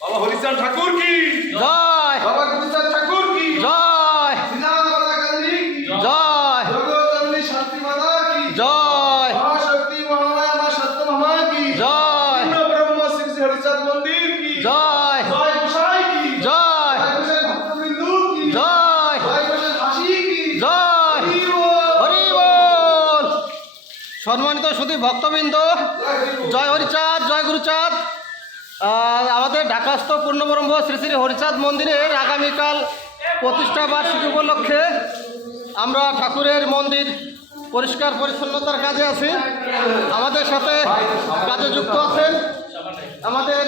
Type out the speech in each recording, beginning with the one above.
বাবা হরিচাঁদ ঠাকুর কি জয়, বাবা হরিচাঁদ ঠাকুর কি জয়, শ্রীরামবালা গান্ধী কি জয়, জগৎজননী শান্তি মাতা কি জয়, মহাশক্তি মহামায়া মা সত্যভামা কি জয়, পূর্ণ ব্রহ্ম শ্রী শ্রী হরিচাঁদ মন্দির কি জয়, জয় গোসাই কি জয়, জয় গোসাই ভক্তবৃন্দু কি জয়, জয় গোসাই হাসি কি জয়, হরি বল। হরি বল। সম্মানিত সুধী ভক্তবৃন্দ, জয় হরিচাঁদ, জয় গুরুচাঁদ। আমাদের ঢাকাস্থ পূর্ণব্রহ্ম শ্রী শ্রী হরিচাঁদ মন্দিরের আগামীকাল প্রতিষ্ঠা বার্ষিকী উপলক্ষে আমরা ঠাকুরের মন্দির পরিষ্কার পরিচ্ছন্নতার কাজে আছি। আমাদের সাথে কাজে যুক্ত আছেন আমাদের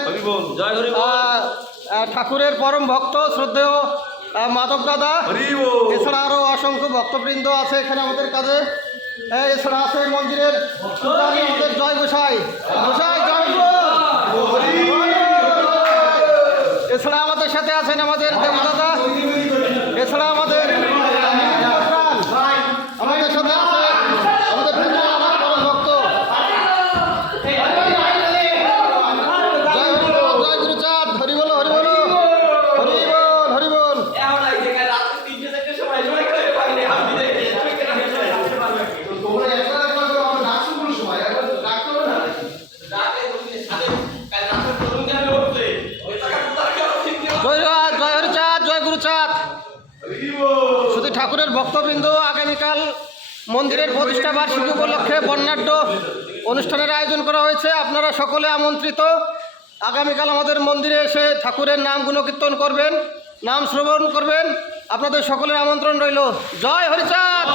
ঠাকুরের পরম ভক্ত শ্রদ্ধেয় মাধব দাদা। এছাড়া আরও অসংখ্য ভক্তবৃন্দ আছে এখানে আমাদের কাজে। এছাড়া আছে মন্দিরের পূজারী আমাদের জয় গোসাই, গোসাই জয় গো। এছাড়া আমাদের সাথে আছেন আমাদের দেবদাদা। এছাড়া আমাদের আমাদের সাথে আছে আমাদের পরম ভক্ত। জয় হরিবল, জয় গুরুচাঁদ, হরি বলো, হরি বলো, হরি বল, হরি বল। তোমরা একলা একলা করো, আমার ডাকছো কোনো সময় একবার ডাকতে হবে না। জয় রাজ, জয় হরিচাঁদ, জয় গুরুচাঁদ। হরি বল। শুধু ঠাকুরের ভক্তবৃন্দ আগামীকাল মন্দিরের প্রতিষ্ঠা বার্ষিকী উপলক্ষে বর্ণাঢ্য অনুষ্ঠানের আয়োজন করা হয়েছে। আপনারা সকলে আমন্ত্রিত। আগামীকাল আমাদের মন্দিরে এসে ঠাকুরের নাম গুণকীর্তন করবেন, নাম শ্রবণ করবেন। আপনাদের সকলের আমন্ত্রণ রইল। জয় হরিচাঁদ।